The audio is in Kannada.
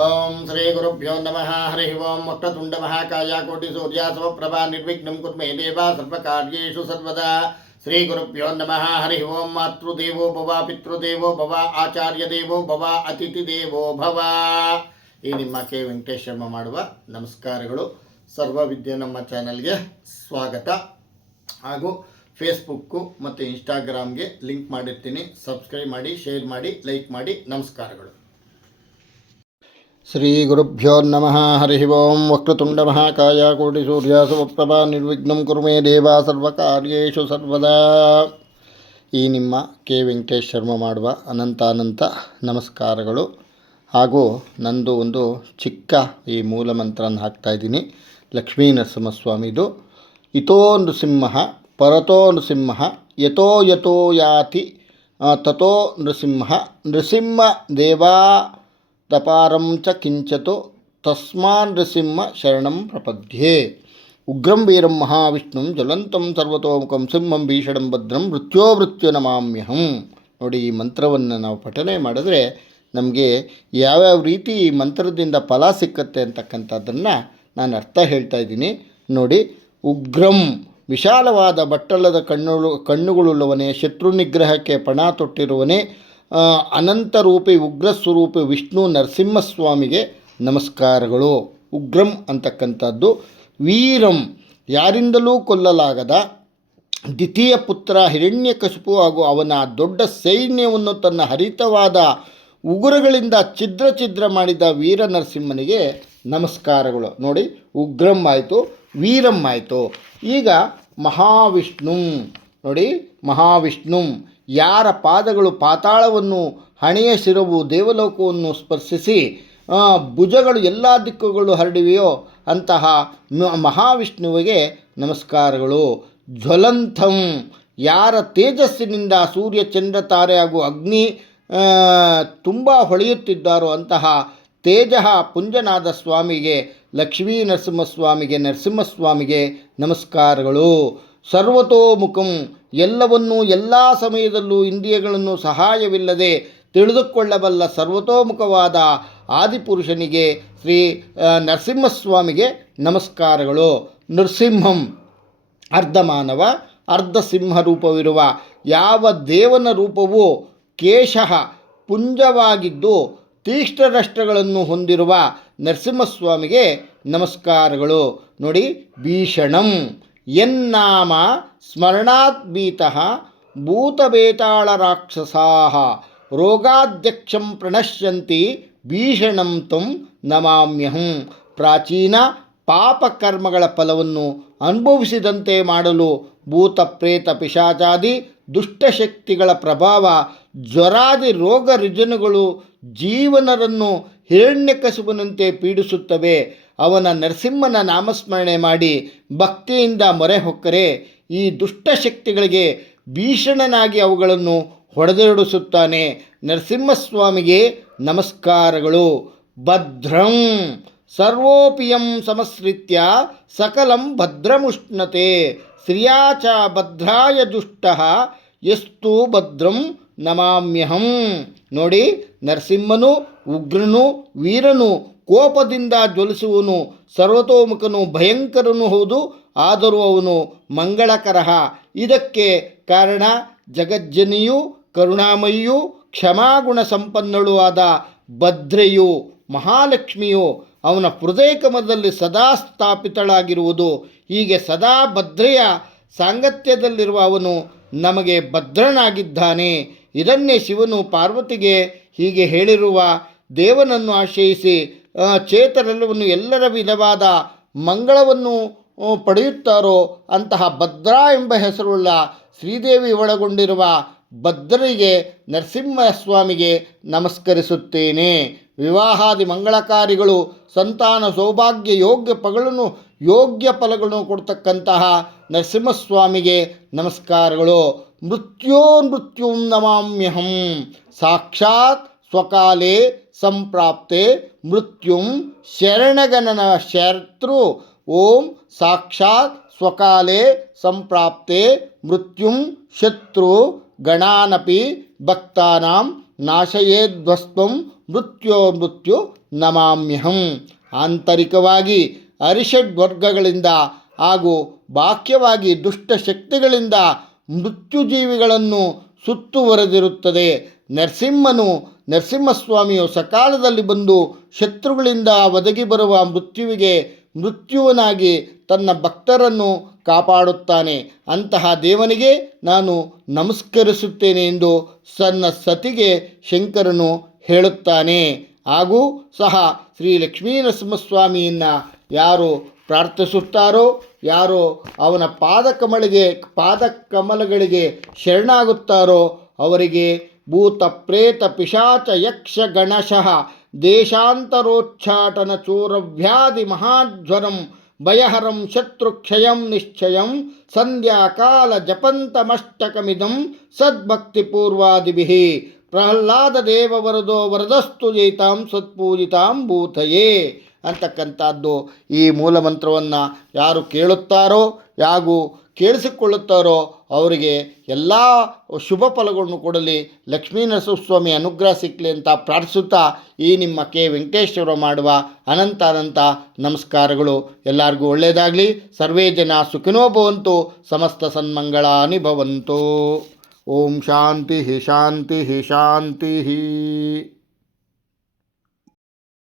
ಓಂ ಶ್ರೀ ಗುರುಭ್ಯೋ ನಮಃ ಹರಿ ಓಂ ಮುಕ್ತುಂಡ ಮಹಾಕಾಯ ಕೋಟಿ ಸೂರ್ಯ ಸಮಪ್ರಭಾ ನಿರ್ವಿಘ್ನಂ ಕುರ್ಮೇ ದೇವ ಸರ್ವಕಾರ್ಯೇಷು ಸರ್ವದಾ ಶ್ರೀ ಗುರುಭ್ಯೋ ನಮಃ ಹರಿ ಓಂ ಮಾತೃದೇವೋ ಭವ ಪಿತೃದೇವೋ ಭವ ಆಚಾರ್ಯ ದೇವೋ ಭವ ಅತಿಥಿ ದೇವೋ ಭವ ಈ ನಿಮ್ಮ ಕೆ ವೆಂಕಟೇಶ್ ಶರ್ಮ ಮಾಡುವ ನಮಸ್ಕಾರಗಳು. ಸರ್ವ ವಿದ್ಯೆ ನಮ್ಮ ಚಾನಲ್ಗೆ ಸ್ವಾಗತ. ಹಾಗೂ ಫೇಸ್ಬುಕ್ಕು ಮತ್ತು ಇನ್ಸ್ಟಾಗ್ರಾಮ್ಗೆ ಲಿಂಕ್ ಮಾಡಿರ್ತೀನಿ. ಸಬ್ಸ್ಕ್ರೈಬ್ ಮಾಡಿ, ಶೇರ್ ಮಾಡಿ, ಲೈಕ್ ಮಾಡಿ. ನಮಸ್ಕಾರಗಳು. ಓಂ ವಕ್ರತುಂಡ ಮಹಾಕಾಯ ಕೋಟಿ ಸೂರ್ಯ ಸಮಪ್ರಭಾ ನಿರ್ವಿಘ್ನಂ ಕುರುಮೇ ದೇವ ಸರ್ವಕಾರ್ಯೇಷು ಸರ್ವದಾ ಈ ನಿಮ್ಮ ಕೆ. ವೆಂಕಟೇಶ್ ಶರ್ಮ ಮಾಡುವ ಅನಂತಾನಂತ ಅನಂತ ನಮಸ್ಕಾರಗಳು. ಹಾಗೂ ನಂದು ಒಂದು ಚಿಕ್ಕ ಈ ಮೂಲ ಮಂತ್ರನ ಹಾಕ್ತಾಯಿದ್ದೀನಿ ಲಕ್ಷ್ಮೀ ನರಸಿಂಹಸ್ವಾಮಿದು ಇತೋ ನೃಸಿಂಹ, ಪರತೋ ನೃಸಿಂಹ, ಯತೋ ಯತೋ ಯಾತಿ ತತೋ ನೃಸಿಂಹ ನೃಸಿಂಹ ದೇವಾ ತಪಾರಂ ಚ ಕಿಂಚತು ತಸ್ಮಾನ್ ನೃಸಿಂಹ ಶರಣಂ ಪ್ರಪದ್ಯೆ. ಉಗ್ರಂ ವೀರಂ ಮಹಾವಿಷ್ಣುಂ ಜ್ವಲಂತಂ ಸರ್ವತೋಮುಖಂ ಸಿಂಹಂ ಭೀಷಣಂ ಭದ್ರಂ ಮೃತ್ಯೋ ಮೃತ್ಯು ನಮಾಮ್ಯಹಂ. ನೋಡಿ ಈ ಮಂತ್ರವನ್ನು ನಾವು ಪಠನೆ ಮಾಡಿದ್ರೆ ನಮಗೆ ಯಾವ್ಯಾವ ರೀತಿ ಈ ಮಂತ್ರದಿಂದ ಫಲ ಸಿಕ್ಕತ್ತೆ ಅಂತಕ್ಕಂಥದ್ದನ್ನು ನಾನು ಅರ್ಥ ಹೇಳ್ತಾ ಇದ್ದೀನಿ. ನೋಡಿ, ಉಗ್ರಂ ವಿಶಾಲವಾದ ಬಟ್ಟಲದ ಕಣ್ಣುಗಳು ಕಣ್ಣುಗಳುಳ್ಳವನೇ, ಶತ್ರು ನಿಗ್ರಹಕ್ಕೆ ಪಣ ತೊಟ್ಟಿರುವನೇ ಅನಂತ ರೂಪಿ ಉಗ್ರ ಸ್ವರೂಪಿ ವಿಷ್ಣು ನರಸಿಂಹಸ್ವಾಮಿಗೆ ನಮಸ್ಕಾರಗಳು. ಉಗ್ರಂ ಅಂತಕ್ಕಂಥದ್ದು. ವೀರಂ ಯಾರಿಂದಲೂ ಕೊಲ್ಲಲಾಗದ ದ್ವಿತೀಯ ಪುತ್ರ ಹಿರಣ್ಯಕಶಿಪು ಹಾಗೂ ಅವನ ದೊಡ್ಡ ಸೈನ್ಯವನ್ನು ತನ್ನ ಹರಿತವಾದ ಉಗುರುಗಳಿಂದ ಛಿದ್ರ ಛಿದ್ರ ಮಾಡಿದ ವೀರ ನರಸಿಂಹನಿಗೆ ನಮಸ್ಕಾರಗಳು. ನೋಡಿ, ಉಗ್ರಂ ಆಯಿತು, ವೀರಂ ಆಯಿತು. ಈಗ ಮಹಾವಿಷ್ಣು. ನೋಡಿ, ಮಹಾವಿಷ್ಣು. ಯಾರ ಪಾದಗಳು ಪಾತಾಳವನ್ನು ಹಣೆಯ ಶಿರವು ದೇವಲೋಕವನ್ನು ಸ್ಪರ್ಶಿಸಿ ಭುಜಗಳು ಎಲ್ಲ ದಿಕ್ಕುಗಳು ಹರಡಿವೆಯೋ ಅಂತಹ ಮಹಾವಿಷ್ಣುವಿಗೆ ನಮಸ್ಕಾರಗಳು. ಜ್ವಲಂತಂ, ಯಾರ ತೇಜಸ್ಸಿನಿಂದ ಸೂರ್ಯ ಚಂದ್ರ ತಾರೆ ಹಾಗೂ ಅಗ್ನಿ ತುಂಬ ಹೊಳೆಯುತ್ತಿದ್ದಾರೋ ಅಂತಹ ತೇಜ ಪುಂಜನಾದ ಸ್ವಾಮಿಗೆ, ಲಕ್ಷ್ಮೀ ನರಸಿಂಹಸ್ವಾಮಿಗೆ ನರಸಿಂಹಸ್ವಾಮಿಗೆ ನಮಸ್ಕಾರಗಳು. ಸರ್ವತೋಮುಖಂ. ಎಲ್ಲವನ್ನೂ ಎಲ್ಲ ಸಮಯದಲ್ಲೂ ಇಂದ್ರಿಯಗಳನ್ನು ಸಹಾಯವಿಲ್ಲದೆ ತಿಳಿದುಕೊಳ್ಳಬಲ್ಲ ಸರ್ವತೋಮುಖವಾದ ಆದಿಪುರುಷನಿಗೆ ಶ್ರೀ ನರಸಿಂಹಸ್ವಾಮಿಗೆ ನಮಸ್ಕಾರಗಳು. ನೃಸಿಂಹಂ ಅರ್ಧ ಮಾನವ ಅರ್ಧ ಸಿಂಹ ರೂಪವಿರುವ ಯಾವ ದೇವನ ರೂಪವು ಕೇಶಃ ಪುಂಜವಾಗಿದ್ದು ತೀಕ್ಷ್ಣರಷ್ಟ್ರಗಳನ್ನು ಹೊಂದಿರುವ ನರಸಿಂಹಸ್ವಾಮಿಗೆ ನಮಸ್ಕಾರಗಳು. ನೋಡಿ, ಭೀಷಣಂ. ಎನ್ನಾಮ ಸ್ಮರಣಾತ್ ಭೀತಃ ಭೂತಬೇತಾಳ ರಾಕ್ಷಸಾ ರೋಗಾಧ್ಯಕ್ಷಂ ಪ್ರಣಶ್ಯಂತಿ ಭೀಷಣಂ ತುಂ ನಮಾಮ್ಯಹಂ. ಪ್ರಾಚೀನ ಪಾಪಕರ್ಮಗಳ ಫಲವನ್ನು ಅನುಭವಿಸಿದಂತೆ ಮಾಡಲು ಭೂತ ಪ್ರೇತ ಪಿಶಾಚಾದಿ ದುಷ್ಟಶಕ್ತಿಗಳ ಪ್ರಭಾವ, ಜ್ವರಾದಿ ರೋಗ ರುಜಿನಗಳು ಜೀವನರನ್ನು ಹಿರಣ್ಯಕಸುಬನಂತೆ ಪೀಡಿಸುತ್ತವೆ. ಅವನ ನರಸಿಂಹನ ನಾಮಸ್ಮರಣೆ ಮಾಡಿ ಭಕ್ತಿಯಿಂದ ಮೊರೆ ಹೊಕ್ಕರೆ. ಈ ದುಷ್ಟಶಕ್ತಿಗಳಿಗೆ ಭೀಷಣನಾಗಿ ಅವುಗಳನ್ನು ಹೊಡೆದೊಡಿಸುತ್ತಾನೆ. ನರಸಿಂಹಸ್ವಾಮಿಗೆ ನಮಸ್ಕಾರಗಳು. ಭದ್ರಂ ಸರ್ವೋಪಿಯಂ ಸಮಸ್ರಿತ್ಯ ಸಕಲಂ ಭದ್ರಮುಷ್ಣತೆ. ಶ್ರಿಯಾ ಚ ಭದ್ರಾಯ ದುಷ್ಟ ಎಷ್ಟು ಭದ್ರಂ ನಮಾಮ್ಯಹಂ. ನೋಡಿ ನರಸಿಂಹನು, ಉಗ್ರನು, ವೀರನು ಕೋಪದಿಂದ ಜ್ವಲಿಸುವನು ಸರ್ವತೋಮುಖನು, ಭಯಂಕರನು ಹೌದು, ಆದರೂ ಅವನು ಮಂಗಳಕರಃ ಇದಕ್ಕೆ ಕಾರಣ ಜಗಜ್ಜನಿಯು, ಕರುಣಾಮಯಿಯು ಕ್ಷಮಾಗುಣ ಸಂಪನ್ನಳೂ ಆದ ಭದ್ರೆಯು, ಮಹಾಲಕ್ಷ್ಮಿಯು ಅವನ ಹೃದಯ ಕಮದಲ್ಲಿ ಸದಾ ಸ್ಥಾಪಿತಳಾಗಿರುವುದು. ಹೀಗೆ ಸದಾ ಭದ್ರೆಯ ಸಾಂಗತ್ಯದಲ್ಲಿರುವ ಅವನು ನಮಗೆ ಭದ್ರನಾಗಿದ್ದಾನೆ. ಇದನ್ನೇ ಶಿವನು ಪಾರ್ವತಿಗೆ ಹೀಗೆ ಹೇಳಿರುವ ದೇವನನ್ನು ಆಶ್ರಯಿಸಿ ಆ, ಚೇತರೆಲ್ಲವನ್ನು ಎಲ್ಲರ ವಿಧವಾದ ಮಂಗಳವನ್ನು ಪಡೆಯುತ್ತಾರೋ ಅಂತಹ ಭದ್ರಾ ಎಂಬ ಹೆಸರುಳ್ಳ ಶ್ರೀದೇವಿ ಒಳಗೊಂಡಿರುವ ಭದ್ರರಿಗೆ ನರಸಿಂಹಸ್ವಾಮಿಗೆ ನಮಸ್ಕರಿಸುತ್ತೇನೆ. ವಿವಾಹಾದಿ ಮಂಗಳಕಾರಿಗಳು ಸಂತಾನ ಸೌಭಾಗ್ಯ ಯೋಗ್ಯ ಪಗಳನ್ನು ಯೋಗ್ಯ ಫಲಗಳನ್ನು ಕೊಡ್ತಕ್ಕಂತಹ ನರಸಿಂಹಸ್ವಾಮಿಗೆ ನಮಸ್ಕಾರಗಳು. ಮೃತ್ಯೋ ಮೃತ್ಯುಂ ನಮಾಮ್ಯಹಂ. ಸಾಕ್ಷಾತ್ ಸ್ವಕಾಲೇ ಸಂಪ್ರಾಪ್ತೆ ಮೃತ್ಯುಂ ಶರಣಗಣನ ಶತ್ರು ಓಂ ಸಾಕ್ಷಾತ್ ಸ್ವಕಾಲೇ ಸಂಪ್ರಾಪ್ತೆ ಮೃತ್ಯುಂ ಶತ್ರು ಗಣಾನಪಿ ಭಕ್ತಾನಾಂ ನಾಶಯೇಧ್ವಸ್ತ್ವಂ ಮೃತ್ಯೋ ಮೃತ್ಯು ನಮಾಮ್ಯಹಂ. ಆಂತರಿಕವಾಗಿ ಅರಿಷಡ್ವರ್ಗಗಳಿಂದ ಹಾಗೂ ಬಾಹ್ಯವಾಗಿ ದುಷ್ಟಶಕ್ತಿಗಳಿಂದ ಮೃತ್ಯುಜೀವಿಗಳನ್ನು ಸುತ್ತುವರೆದಿರುತ್ತದೆ. ನರಸಿಂಹನು ನರಸಿಂಹಸ್ವಾಮಿಯು ಸಕಾಲದಲ್ಲಿ ಬಂದು ಶತ್ರುಗಳಿಂದ ಒದಗಿ ಬರುವ ಮೃತ್ಯುವಿಗೆ ಮೃತ್ಯುವನಾಗಿ ತನ್ನ ಭಕ್ತರನ್ನು ಕಾಪಾಡುತ್ತಾನೆ. ಅಂತಹ ದೇವನಿಗೆ ನಾನು ನಮಸ್ಕರಿಸುತ್ತೇನೆ ಎಂದು ಸನ್ನ ಸತಿಗೆ ಶಂಕರನು ಹೇಳುತ್ತಾನೆ. ಹಾಗೂ ಸಹ ಶ್ರೀ ಲಕ್ಷ್ಮೀ ನರಸಿಂಹಸ್ವಾಮಿಯನ್ನು ಯಾರು ಪ್ರಾರ್ಥಿಸುತ್ತಾರೋ, ಯಾರು ಅವನ ಪಾದಕಮಳಿಗೆ, ಪಾದಕಮಲಗಳಿಗೆ ಶರಣಾಗುತ್ತಾರೋ ಅವರಿಗೆ ಭೂತ ಪ್ರೇತ ಪಿಶಾಚ ಯಕ್ಷ ಗಣಶಃ ದೇಶಾಂತರೋಚ್ಚಾಟನ ಚೋರವ್ಯಾಧಿ ಮಹಾಜ್ವರಂ ಭಯಹರಂ ಶತ್ರುಕ್ಷಯಂ ನಿಶ್ಚಯಂ ಸಂಧ್ಯಾಕಾಲ ಜಪಂತಮಷ್ಟಕಮಿದಂ ಸದ್ಭಕ್ತಿಪೂರ್ವಾದಿಭಿಃ ಪ್ರಹ್ಲಾದ ದೇವ ವರದೋ ವರದಸ್ತು ಜಯಿತಾಂ ಸತ್ಪೂಜಿತಾಂ ಭೂತಯೇ ಅಂತಕ್ಕಂಥದ್ದು ಈ ಮೂಲ ಮಂತ್ರವನ್ನು ಯಾರು ಕೇಳುತ್ತಾರೋ ಯಾಗೂ ಕೇಳಿಸಿಕೊಳ್ಳುತ್ತಾರೋ ಅವರಿಗೆ ಎಲ್ಲ ಶುಭ ಫಲಗಳನ್ನು ಕೊಡಲಿ. ಲಕ್ಷ್ಮೀ ನರಸಿಂಹಸ್ವಾಮಿ ಅನುಗ್ರಹ ಸಿಕ್ಕಲಿ ಅಂತ ಪ್ರಾರ್ಥಿಸುತ್ತಾ ಈ ನಿಮ್ಮ ಕೆ. ವೆಂಕಟೇಶ್ವರ ಮಾಡುವ ಅನಂತ ಅನಂತ ನಮಸ್ಕಾರಗಳು. ಎಲ್ಲರಿಗೂ ಒಳ್ಳೆಯದಾಗಲಿ. ಸರ್ವೇ ಜನ ಸುಖಿನೋ ಭವಂತು. ಸಮಸ್ತ ಸನ್ಮಂಗಳಾನಿ ಭವಂತು ಓಂ ಶಾಂತಿ ಶಾಂತಿ ಶಾಂತಿ